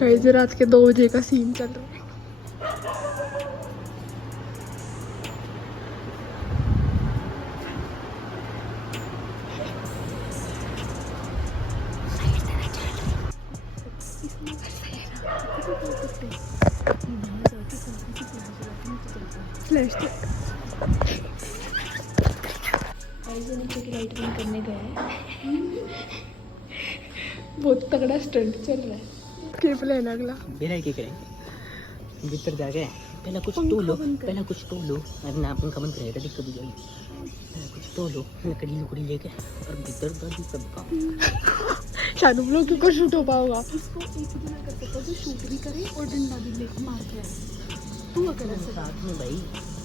Guys रात के 2 बजे का सीन चल रहा है। फ्लैश नीचे की लाइट बंद करने गए। बहुत तगड़ा स्टंट चल रहा है। क्या प्लान अगला? बिना के करेंगे भीतर जाके पहले कुछ तो लो, पहले कुछ तो लो। अरे ना अपन कमन करेगा दिक्कत हो जाएगी। कुछ तो लो लकड़ी लेके और भीतर दादी सब काम शानू ब्लॉग को शूट हो पाओगा। इसको एक ही दिन कर सकते हो जो शूट भी करे और डंडा भी लेके मार के आए। तू अकेला साथ में भाई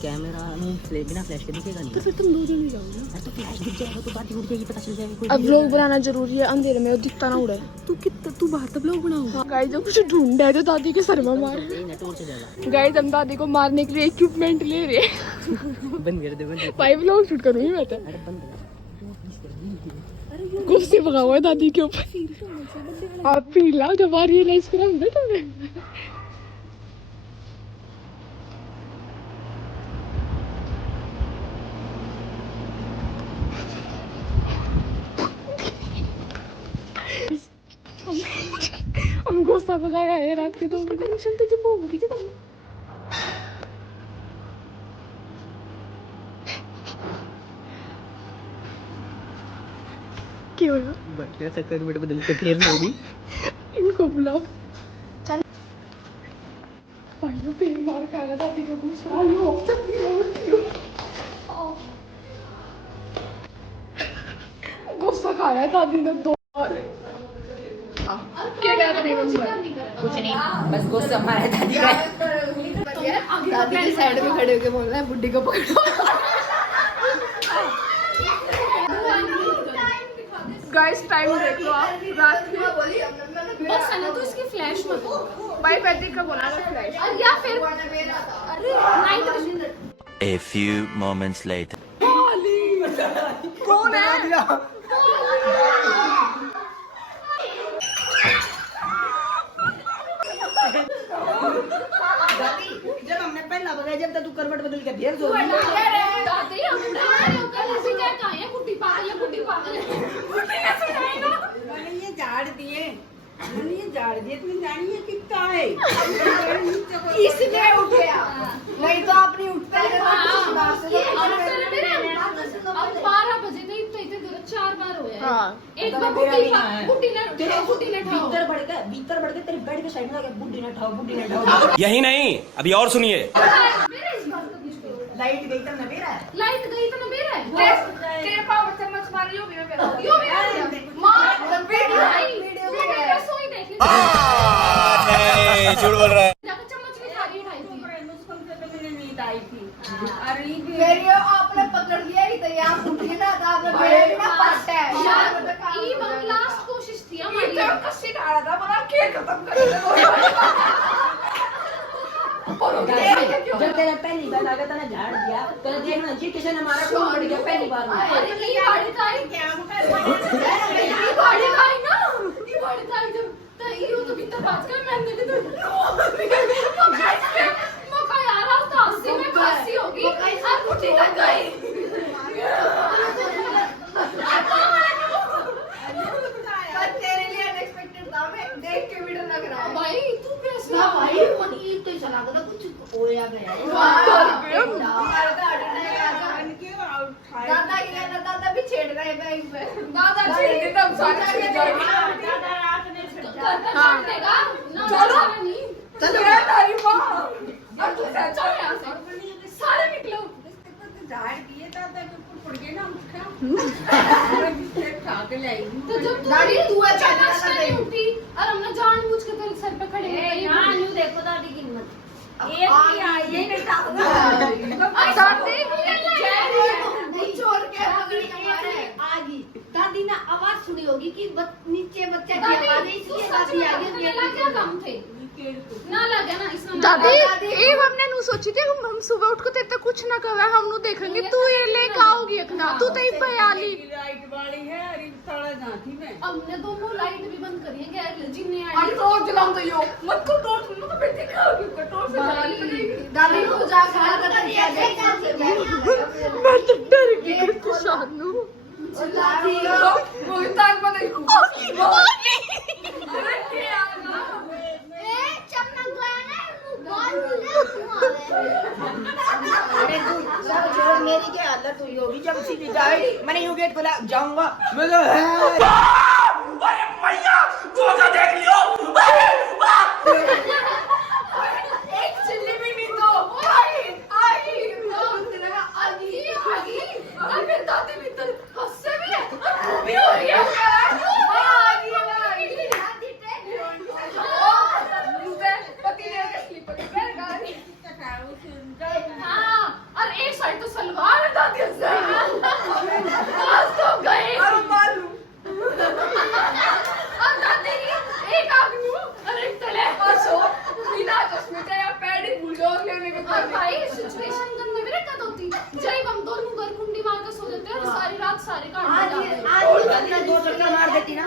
कैमरा में बिना फ्लैश के दिखेगा नहीं। तो फिर तुम 2 जन जाओगे ना। तो फ्लैश दिख जाएगा तो बात उड़ जाएगी, पता चल जाएगा। अब व्लॉग बनाना जरूरी है, अंधेरे में दिखता ना उड़े। तू बाहर तब व्लॉग बनाओ। गाइस जो कुछ ढूंढ है तो दादी के सर में मार। गाइस हम दादी को मारने के लिए इक्विपमेंट ले रहे हैं। बंद कर दे भाई व्लॉग शूट करूंगी मैं तो। अरे बंद गुस्से भगा हुआ है दादी के ऊपर। आप फील ला जब रियलाइज करा हमने तुमने। हम गुस्सा भगाया है रात के 2 बजे। टेंशन तो जब होगी जब क्या हो रहा है? बढ़िया सकता है बदल के क्लियर होगी। इनको बुलाओ। चल भाई पे मार खा रहा दादी का गुस्सा आयो गुस्सा खाया दादी ने 2 बार। क्या कर रही हो? कुछ नहीं, बस गुस्सा मारा दादी का। दादी के साइड में खड़े होके बोल रहा है बुड्ढी को पकड़ो। गाइस टाइम देख लो आप, रात की बस है ना। तो इसकी फ्लैश मत हो भाई, पैट्रिक का बोला था फ्लैश और या फिर अरे night. A few moments later. कौन है? जब हमने पहला बगाया जब तक तू करवट बदल के ढेर सो गई। दादी हम ऐसे क्या कहां है? बुड्ढी पागल है, बुड्ढी पागल है। बुड्ढी कैसे जाएगा? मैंने ये झाड़ दिए, तुम जानिए कि क्या है। इसलिए उठ गया, नहीं तो आप नहीं उठते। अब 12 बजे थे, इतने 4 बार हुए हैं। एक बार बुड्ढी ने भीतर बढ़ के तेरे बेड के साइड में आके बुड्ढी ना ठाओ। यही नहीं, अभी और सुनिए। लाइट गई तो न मेरा है। लाइट गई तो ना मेरा है। तेरे पाव चम्मच मारी हो भी मार वीडियो रसोई देख ली। नहीं, झूठ बोल रहा है। चम्मच में थाली उठाई थी। मैंने नींद आई थी। अरे मेरी आपने पकड़ लिया ही तो यहाँ उठी ना था, आपने मेरे ना पास है ये बस लास्ट कोशिश थी हमारी। तो कसी डाला था बड़ा खेल खत्म कर दिया। जब तेरा पहली बार आगा था ना झाड़ दिया तो देखना जी किसी ने मारा कौन पड़ गया पहली बार में। अरे ये गाड़ी था क्या ये गाड़ी था ना, ये गाड़ी था जब तो ये तो भीतर बात कर मैंने तो मौका यार आज तो 80 में खांसी होगी और उठी तक गई। तेरे लिए अनएक्सपेक्टेड था, मैं देख के वीडियो लग रहा है भाई तू कैसे ना भाई मन तो चला गया कुछ होया गया दादा ही रहना, दादा भी छेड़ रहे बैग पे, दादा छेड़ के तब सारा के दादा रात में छेड़ देगा ना। चलो चलो तारी मां और तू चल यहां से सारे निकलो। झाड़ दिए दादा के ऊपर पड़ गए ना उसका खा के लाई। तो जब दादी तू है चाचा नहीं उठी और हमने जानबूझ के तेरे सर पे खड़े हो गए। हां न्यू देखो दादी की हिम्मत एक ही आई ये नहीं था दादी चोर के आगी दादी ने आवाज सुनी होगी कि नीचे बच्चा की आवाज है इसलिए दादी आगे क्या काम थे? ना लगे ना इसमें दादी ये हमने नु सोची थी हम सुबह उठ को तेरे तक कुछ ना कहवे हम नु देखेंगे तू ये लेके आओगी अखना तू तो भयाली लाइट वाली है अरे सारा जाती मैं हमने तो वो लाइट भी बंद करी है गैर जिन्ने और टॉर्च जलाऊं तो यो मत को टॉर्च मत तो बेटी खाओगी को टॉर्च से जलाई दादी को जा खा कर दिया मैं तो डर गई कुछ शानू दादी वो इंसान बने अरे तू सब छोड़ मेरी क्या हालत हुई होगी जब सीधी जाए मैंने यूं गेट खोला जाऊंगा मैं तो अरे मैया तू तो देख लियो एक चिल्ली भी नहीं दो आई तेरा आगी और फिर दादी भीतर हंससे भी हो रही है पति ने स्लीपर पे गाड़ी हाँ और एक साइड तो सलवार है दादी से आज तो गए और मालूम और दादी की एक आदमी और एक तले और सो बिना चश्मे के या पैड ही भूल जाओ लेने के बाद भाई सिचुएशन करने में दिक्कत होती जब हम दोनों घर कुंडी मार के सो जाते हैं और सारी रात सारे काट आज दो चक्कर मार देती ना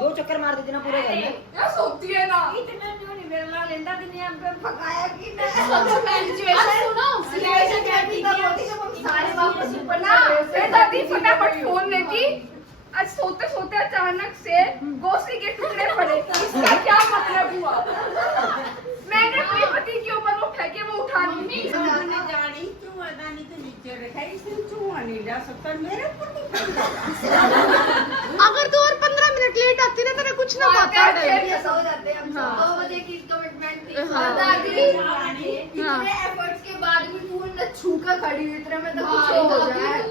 दो चक्कर मार देती ना पूरे घर में क्या सोती है ना इतना क्यों नहीं बेला लेंदा दिन हम पे पकाया कि ना सुनो सिचुएशन क्या थी जब हम सारे वापस ऊपर ना फिर दादी फटाफट फोन लेती आज सोते सोते अचानक से गोश्ती के टुकड़े पड़े इसका क्या मतलब हुआ मैंने अपने पति के ऊपर वो फेंके वो उठा नहीं हमने जानी क्यों अदानी के नीचे रखा इसलिए क्यों नहीं जा सकता मेरे को नहीं अगर तू और 15 मिनट लेट आती ना तेरा कुछ ना पता सो जाते हम 2 बजे की कमिटमेंट थी और दादी इतने एफर्ट्स के बाद भी पूर्ण न छूका खड़ी हुई इतने में तो कुछ हो जाए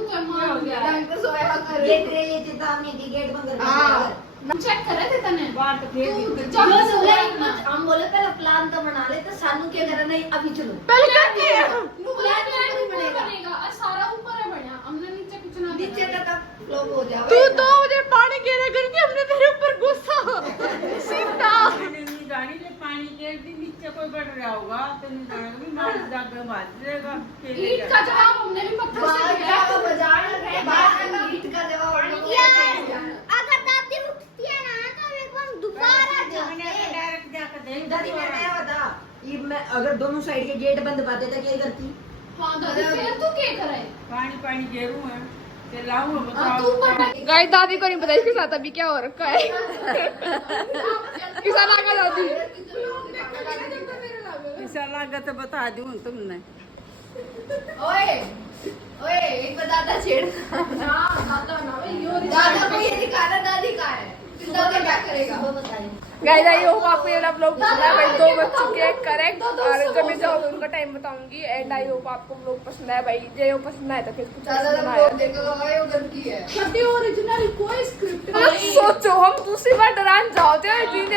ढंग से सोया कर गेट रे ये चेतावनी थी गेट बंद कर दो चेक करे थे तने बात फेर दी चलो हम बोले पहले प्लान तो बना ले तो सानू क्या करना है अभी चलो पहले करते हैं प्लान ऊपर बनेगा और सारा ऊपर है बढ़िया हमने नीचे कुछ ना नीचे तक फ्लॉप हो जाओ तू 2 बजे पानी गिरा करके हमने तेरे ऊपर गुस्सा सीधा नहीं जानी ले पानी के दी नीचे कोई बढ़ रहा होगा तो नहीं जाना भी मार जाकर बाज देगा ईट का जवाब हमने भी पत्थर से दिया बाजार है बाहर ईट का जवाब अगर दादी उठती है ना तो मेरे को दोबारा डायरेक्ट जाकर देख दादी मैं बता ये मैं अगर दोनों साइड के गेट बंद कर देता क्या करती हां दादी फिर तू क्या करे पानी पानी घेरू है ते लाऊं तू बताओ ऊपर गाइस दादी को नहीं पता इसके साथ अभी क्या हो रखा है किसान आगा दादी ऐसा लगा तो बता दूं तुमने ओए ओए एक बार दादा छेड़ हां दादा ना भाई यो दादा को ये दिखाना दादी का है दादा क्या करेगा वो बताइए गाइस आई होप आपको ये व्लॉग पसंद आया भाई 2 बज चुके हैं करेक्ट और जब मैं जाऊंगी उनका टाइम बताऊंगी एंड आई होप आपको व्लॉग पसंद आया भाई जे वो पसंद आया तो फिर कुछ दादा बनाया को देखो भाई उधर की है छठी ओरिजिनल कोई स्क्रिप्ट सोचो हम दूसरी बार डरान जाते हैं जीने